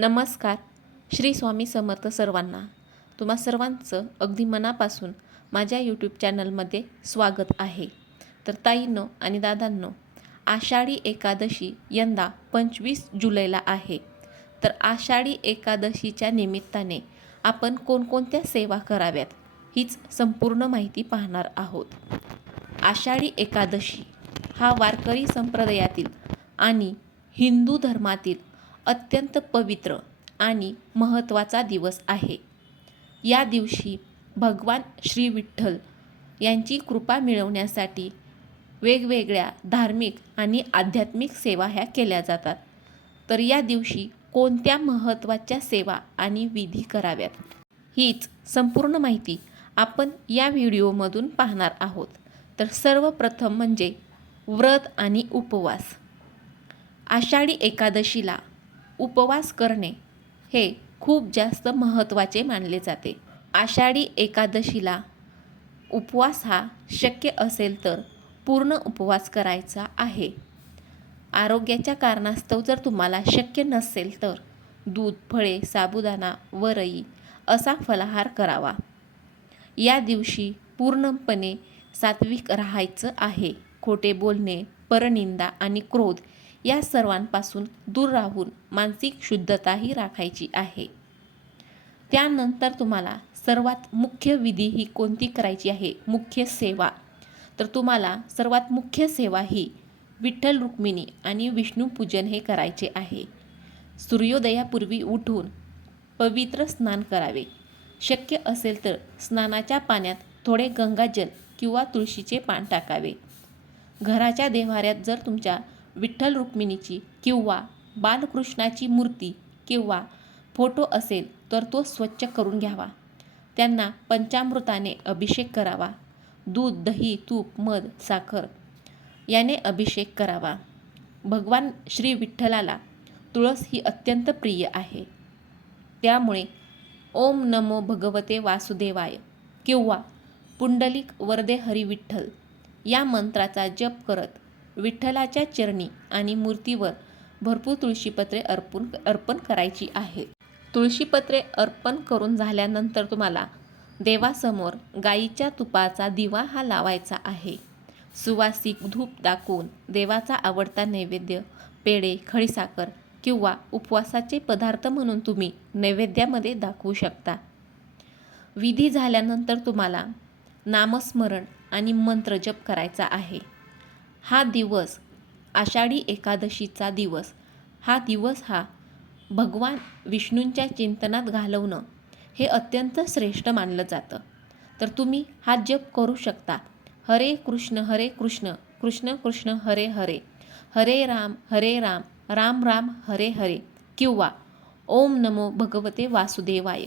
नमस्कार. श्री स्वामी समर्थ सर्वांना. तुम्हा सर्वांचं अगदी मनापासून माझ्या यूट्यूब चॅनलमध्ये स्वागत आहे. तर ताईंनो आणि दादांनो, आषाढी एकादशी यंदा 25 जुलैला आहे. तर आषाढी एकादशीच्या निमित्ताने आपण कोणकोणत्या सेवा कराव्यात हीच संपूर्ण माहिती पाहणार आहोत. आषाढी एकादशी हा वारकरी संप्रदायातील आणि हिंदू धर्मातील अत्यंत पवित्र आणि महत्त्वाचा दिवस आहे. या दिवशी भगवान श्री विठ्ठल यांची कृपा मिळवण्यासाठी वेगवेगळ्या धार्मिक आणि आध्यात्मिक सेवा ह्या केल्या जातात. तर या दिवशी कोणत्या महत्त्वाच्या सेवा आणि विधी कराव्यात हीच संपूर्ण माहिती आपण या व्हिडिओमधून पाहणार आहोत. तर सर्वप्रथम म्हणजे व्रत आणि उपवास. आषाढी एकादशीला उपवास करणे हे खूप जास्त महत्त्वाचे मानले जाते. आषाढी एकादशीला उपवास हा शक्य असेल तर पूर्ण उपवास करायचा आहे. आरोग्याच्या कारणास्तव जर तुम्हाला शक्य नसेल तर दूध, फळे, साबुदाणा, वरई असा फलाहार करावा. या दिवशी पूर्णपणे सात्विक राहायचं आहे. खोटे बोलणे, परनिंदा आणि क्रोध या सर्वांपासून दूर राहून मानसिक शुद्धताही राखायची आहे. त्यानंतर तुम्हाला सर्वात मुख्य विधी ही कोणती करायची आहे, मुख्य सेवा. तर तुम्हाला सर्वात मुख्य सेवा ही विठ्ठल रुक्मिणी आणि विष्णू पूजन हे करायचे आहे. सूर्योदयापूर्वी उठून पवित्र स्नान करावे. शक्य असेल तर स्नानाच्या पाण्यात थोडे गंगाजल किंवा तुळशीचे पान टाकावे. घराच्या देव्हाऱ्यात जर तुमच्या विठ्ठल रुक्मिणीची किंवा बालकृष्णाची मूर्ती किंवा फोटो असेल तर तो स्वच्छ करून घ्यावा. त्यांना पंचामृताने अभिषेक करावा. दूध, दही, तूप, मध, साखर याने अभिषेक करावा. भगवान श्री विठ्ठलाला तुळस ही अत्यंत प्रिय आहे. त्यामुळे ओम नमो भगवते वासुदेवाय किंवा पुंडलिक वरदे हरी विठ्ठल या मंत्राचा जप करत विठ्ठलाच्या चरणी आणि मूर्तीवर भरपूर तुळशीपत्रे अर्पण करायची आहे. तुळशीपत्रे अर्पण करून झाल्यानंतर तुम्हाला देवासमोर गाईच्या तुपाचा दिवा हा लावायचा आहे. सुवासिक धूप दाखवून देवाचा आवडता नैवेद्य पेढे, खडीसाखर किंवा उपवासाचे पदार्थ म्हणून तुम्ही नैवेद्यामध्ये दाखवू शकता. विधी झाल्यानंतर तुम्हाला नामस्मरण आणि मंत्रजप करायचा आहे. हा दिवस आषाढी एकादशीचा दिवस हा भगवान विष्णूंच्या चिंतनात घालवणं हे अत्यंत श्रेष्ठ मानलं जातं. तर तुम्ही हा जप करू शकता. हरे कृष्ण कृष्ण कृष्ण हरे हरे, हरे राम राम राम हरे हरे किंवा ओम नमो भगवते वासुदेवाय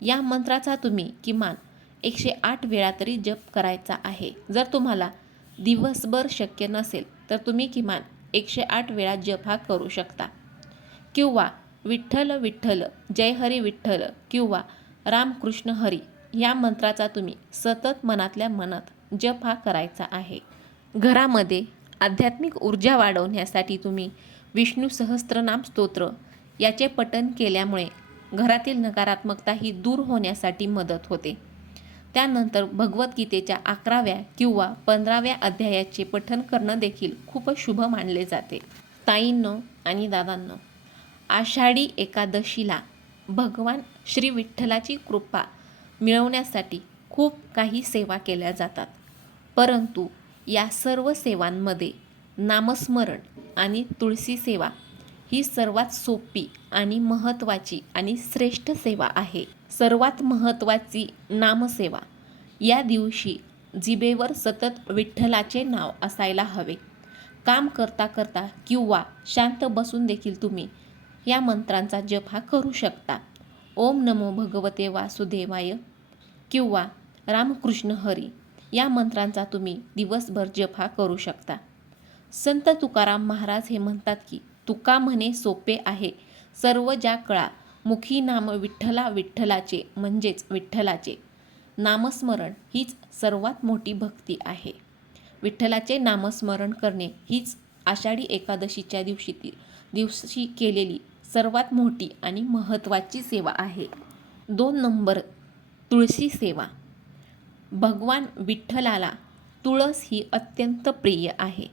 या मंत्राचा तुम्ही किमान 108 वेळा तरी जप करायचा आहे. जर तुम्हाला दिवसभर शक्य नसेल तर तुम्ही किमान 108 वेळा जप हा करू शकता. किंवा विठ्ठल विठ्ठल जय हरी विठ्ठल किंवा रामकृष्ण हरी या मंत्राचा तुम्ही सतत मनातल्या मनात जप हा करायचा आहे. घरामध्ये आध्यात्मिक ऊर्जा वाढवण्यासाठी तुम्ही विष्णू सहस्त्रनाम स्तोत्र याचे पठण केल्यामुळे घरातील नकारात्मकता ही दूर होण्यासाठी मदत होते. त्यानंतर भगवद्गीतेच्या 11व्या किंवा 15व्या अध्यायाचे पठण करणं देखील खूप शुभ मानले जाते. ताईंनो आणि दादांनो, आषाढी एकादशीला भगवान श्री विठ्ठलाची कृपा मिळवण्यासाठी खूप काही सेवा केल्या जातात. परंतु या सर्व सेवांमध्ये नामस्मरण आणि तुळशी सेवा ही सर्वात सोपी आणि महत्त्वाची आणि श्रेष्ठ सेवा आहे. सर्वात महत्त्वाची नामसेवा. या दिवशी जिभेवर सतत विठ्ठलाचे नाव असायला हवे. काम करता करता किंवा शांत बसून देखील तुम्ही या मंत्रांचा जप हा करू शकता. ओम नमो भगवते वासुदेवाय किंवा रामकृष्ण हरी या मंत्रांचा तुम्ही दिवसभर जप हा करू शकता. संत तुकाराम महाराज हे म्हणतात की तुका म्हणे सोपे आहे सर्व ज्या कळा, मुखी नाम विठ्ठला विठ्ठलाचे म्हणजेच विठ्ठलाचे. नामस्मरण हीच सर्वात मोठी भक्ती आहे. विठ्ठलाचे नामस्मरण करणे हीच आषाढी एकादशीच्या दिवशी केलेली सर्वात मोठी आणि महत्त्वाची सेवा आहे. 2 नंबर, तुळशी सेवा. भगवान विठ्ठलाला तुळस ही अत्यंत प्रिय आहे.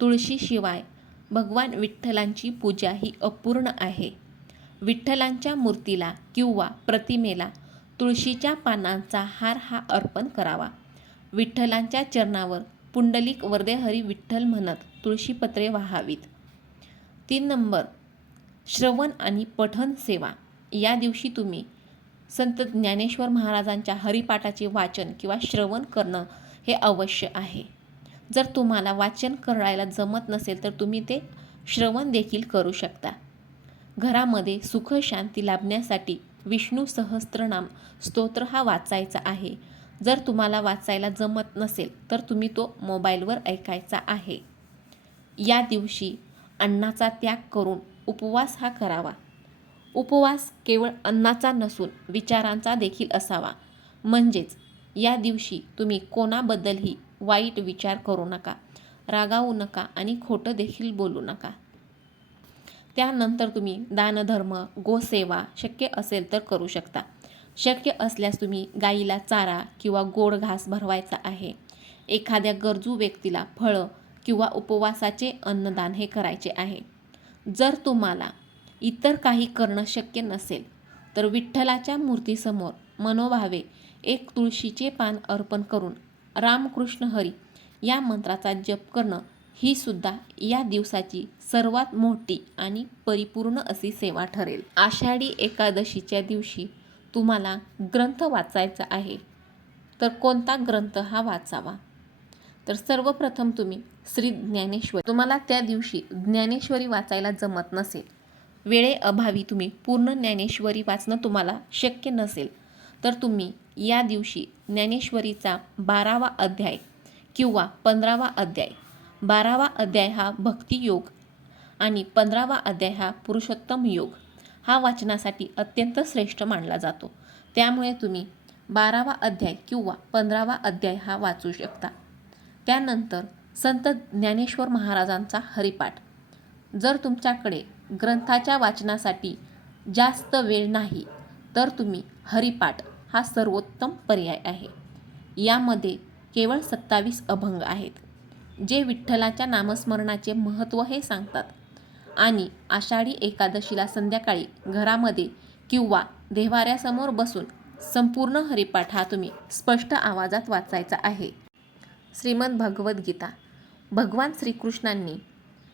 तुळशीशिवाय भगवान विठ्ठलांची पूजा ही अपूर्ण आहे. विठ्ठलांच्या मूर्तीला किंवा प्रतिमेला तुळशीच्या पानांचा हार हा अर्पण करावा. विठ्ठलांच्या चरणावर पुंडलिक वरदे हरी विठ्ठल म्हणत तुळशीपत्रे वाहावीत. 3 नंबर, श्रवण आणि पठण सेवा. या दिवशी तुम्ही संत ज्ञानेश्वर महाराजांच्या हरिपाठाचे वाचन किंवा श्रवण करणं हे अवश्य आहे. जर तुम्हाला वाचन करायला जमत नसेल तर तुम्ही ते श्रवण देखील करू शकता. घरामध्ये सुख शांती लाभण्यासाठी विष्णू सहस्त्रनाम स्तोत्र हा वाचायचा आहे. जर तुम्हाला वाचायला जमत नसेल तर तुम्ही तो मोबाईलवर ऐकायचा आहे. या दिवशी अन्नाचा त्याग करून उपवास हा करावा. उपवास केवळ अन्नाचा नसून विचारांचा देखील असावा. म्हणजेच या दिवशी तुम्ही कोणाबद्दलही वाईट विचार करू नका, रागावू नका आणि खोटं देखील बोलू नका. त्यानंतर तुम्ही दानधर्म, गोसेवा शक्य असेल तर करू शकता. शक्य असल्यास तुम्ही गाईला चारा किंवा गोड घास भरवायचा आहे. एखाद्या गरजू व्यक्तीला फळं किंवा उपवासाचे अन्नदान हे करायचे आहे. जर तुम्हाला इतर काही करणं शक्य नसेल तर विठ्ठलाच्या मूर्तीसमोर मनोभावे एक तुळशीचे पान अर्पण करून रामकृष्ण हरी या मंत्राचा जप करणं ही सुद्धा या दिवसाची सर्वात मोठी आणि परिपूर्ण अशी सेवा ठरेल. आषाढी एकादशीच्या दिवशी तुम्हाला ग्रंथ वाचायचा आहे. तर कोणता ग्रंथ हा वाचावा? तर सर्वप्रथम तुम्ही श्री ज्ञानेश्वरी. तुम्हाला त्या दिवशी ज्ञानेश्वरी वाचायला जमत नसेल, वेळेअभावी तुम्ही पूर्ण ज्ञानेश्वरी वाचणं तुम्हाला शक्य नसेल तर तुम्ही या दिवशी ज्ञानेश्वरीचा 12वा अध्याय किंवा 15वा अध्याय. 12वा अध्याय हा भक्तियोग आणि 15वा अध्याय हा पुरुषोत्तम योग हा वाचनासाठी अत्यंत श्रेष्ठ मानला जातो. त्यामुळे तुम्ही 12वा अध्याय किंवा 15वा अध्याय हा वाचू शकता. त्यानंतर संत ज्ञानेश्वर महाराजांचा हरिपाठ. जर तुमच्याकडे ग्रंथाच्या वाचनासाठी जास्त वेळ नाही तर तुम्ही हरिपाठ हा सर्वोत्तम पर्याय आहे. यामध्ये केवळ 27 अभंग आहेत जे विठ्ठलाच्या नामस्मरणाचे महत्त्व हे सांगतात. आणि आषाढी एकादशीला संध्याकाळी घरामध्ये किंवा देव्हाऱ्यासमोर बसून संपूर्ण हरिपाठ हा तुम्ही स्पष्ट आवाजात वाचायचा आहे. श्रीमद भगवद्गीता. भगवान श्रीकृष्णांनी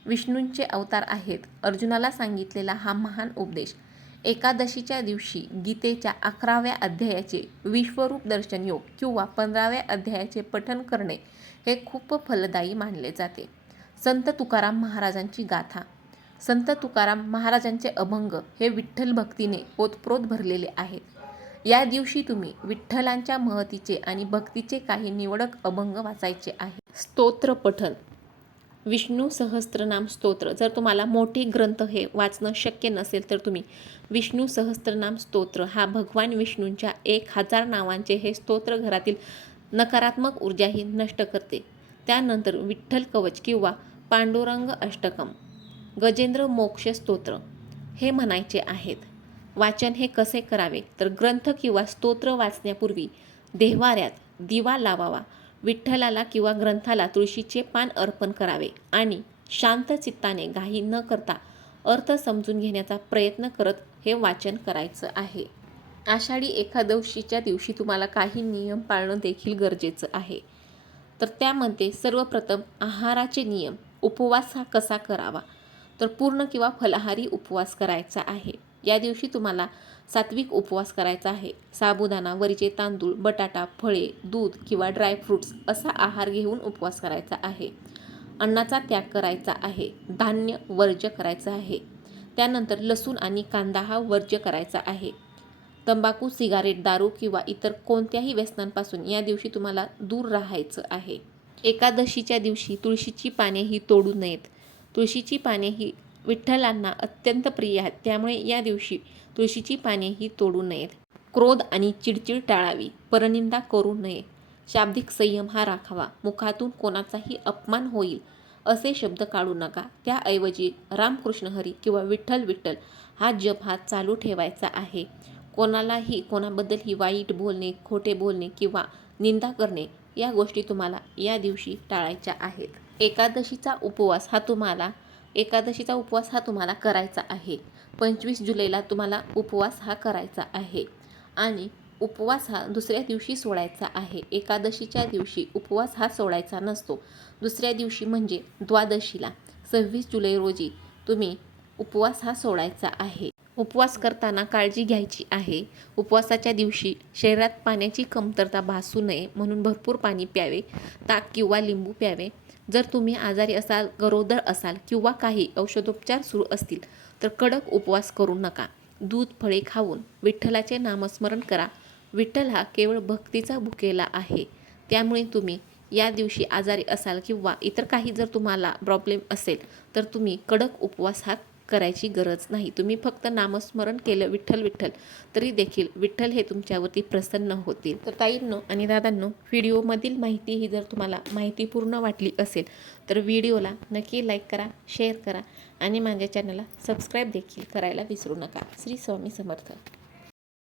विष्णूंचे अवतार आहेत अर्जुनाला सांगितलेला हा महान उपदेश एकादशीच्या दिवशी गीतेच्या 11व्या अध्यायाचे विश्वरूप दर्शन योग किंवा 15व्या अध्यायाचे पठण करणे हे खूप फलदायी मानले जाते. संत तुकाराम महाराजांची गाथा. संत तुकाराम महाराजांचे अभंग हे विठ्ठल भक्तीने ओतप्रोत भरलेले आहेत. या दिवशी तुम्ही विठ्ठलांच्या महतीचे आणि भक्तीचे काही निवडक अभंग वाचायचे आहे. स्तोत्र पठण. विष्णू सहस्त्रनाम स्तोत्र. जर तुम्हाला मोठे ग्रंथ हे वाचणं शक्य नसेल तर तुम्ही विष्णू सहस्त्रनाम स्तोत्र हा भगवान विष्णूंच्या 1000 नावांचे हे स्तोत्र घरातील नकारात्मक ऊर्जा ही नष्ट करते. त्यानंतर विठ्ठल कवच किंवा पांडुरंग अष्टकम, गजेंद्र मोक्ष स्तोत्र हे म्हणायचे आहेत. वाचन हे कसे करावे तर ग्रंथ किंवा स्तोत्र वाचण्यापूर्वी देव्हाऱ्यात दिवा लावावा. विठ्ठलाला किंवा ग्रंथाला तुळशीचे पान अर्पण करावे आणि शांत चित्ताने घाई न करता अर्थ समजून घेण्याचा प्रयत्न करत हे वाचन करायचं आहे. आषाढी एकादशीच्या दिवशी तुम्हाला काही नियम पाळणं देखील गरजेचं आहे. तर त्यामध्ये सर्वप्रथम आहाराचे नियम. उपवास हा कसा करावा तर पूर्ण किंवा फलाहारी उपवास करायचा आहे. या दिवशी तुम्हाला सात्विक उपवास करायचा आहे. साबुदाणा, वरीचे तांदूळ, बटाटा, फळे, दूध किंवा ड्रायफ्रूट्स असा आहार घेऊन उपवास करायचा आहे. अन्नाचा त्याग करायचा आहे. धान्य वर्ज्य करायचं आहे. त्यानंतर लसूण आणि कांदा हा वर्ज्य करायचा आहे. तंबाखू, सिगारेट, दारू किंवा इतर कोणत्याही व्यसनांपासून या दिवशी तुम्हाला दूर राहायचं आहे. एकादशीच्या दिवशी तुळशीची पाने ही तोडू नयेत. तुळशीची पाने ही विठ्ठलांना अत्यंत प्रिय आहेत. त्यामुळे या दिवशी तुळशीची पाने ही तोडू नयेत. क्रोध आणि चिडचिड टाळावी. परनिंदा करू नये. शाब्दिक संयम हा राखावा. मुखातून कोणाचाही अपमान होईल असे शब्द काढू नका. त्याऐवजी रामकृष्ण हरी किंवा विठ्ठल विठ्ठल हा जप चालू ठेवायचा आहे. कोणालाही कोणाबद्दलही वाईट बोलणे, खोटे बोलणे किंवा निंदा करणे या गोष्टी तुम्हाला या दिवशी टाळायच्या आहेत. एकादशीचा उपवास हा तुम्हाला करायचा आहे. 25 जुलैला तुम्हाला उपवास हा करायचा आहे आणि उपवास हा दुसऱ्या दिवशी सोडायचा आहे. एकादशीच्या दिवशी उपवास हा सोडायचा नसतो. दुसऱ्या दिवशी म्हणजे द्वादशीला 26 जुलै रोजी तुम्ही उपवास हा सोडायचा आहे. उपवास करताना काळजी घ्यायची आहे. उपवासाच्या दिवशी शरीरात पाण्याची कमतरता भासू नये म्हणून भरपूर पाणी प्यावे. ताक किंवा लिंबू प्यावे. जर तुम्ही आजारी असाल, गरोदर असाल किंवा काही औषधोपचार सुरू असतील तर कडक उपवास करू नका. दूध, फळे खाऊन विठ्ठलाचे नामस्मरण करा. विठ्ठल हा केवळ भक्तीचा भुकेला आहे. त्यामुळे तुम्ही या दिवशी आजारी असाल किंवा इतर काही जर तुम्हाला प्रॉब्लेम असेल तर तुम्ही कडक उपवास हा करायची गरज नाही. तुम्ही फक्त नामस्मरण केलं विठ्ठल विठ्ठल तरी देखील विठ्ठल हे तुमच्यावरती प्रसन्न होतील. तर ताईंनो आणि दादांनो, व्हिडिओमधील माहिती ही जर तुम्हाला माहितीपूर्ण वाटली असेल तर व्हिडिओला नक्की लाईक करा, शेअर करा आणि माझ्या चॅनलला सबस्क्राईब देखील करायला विसरू नका. श्री स्वामी समर्थ.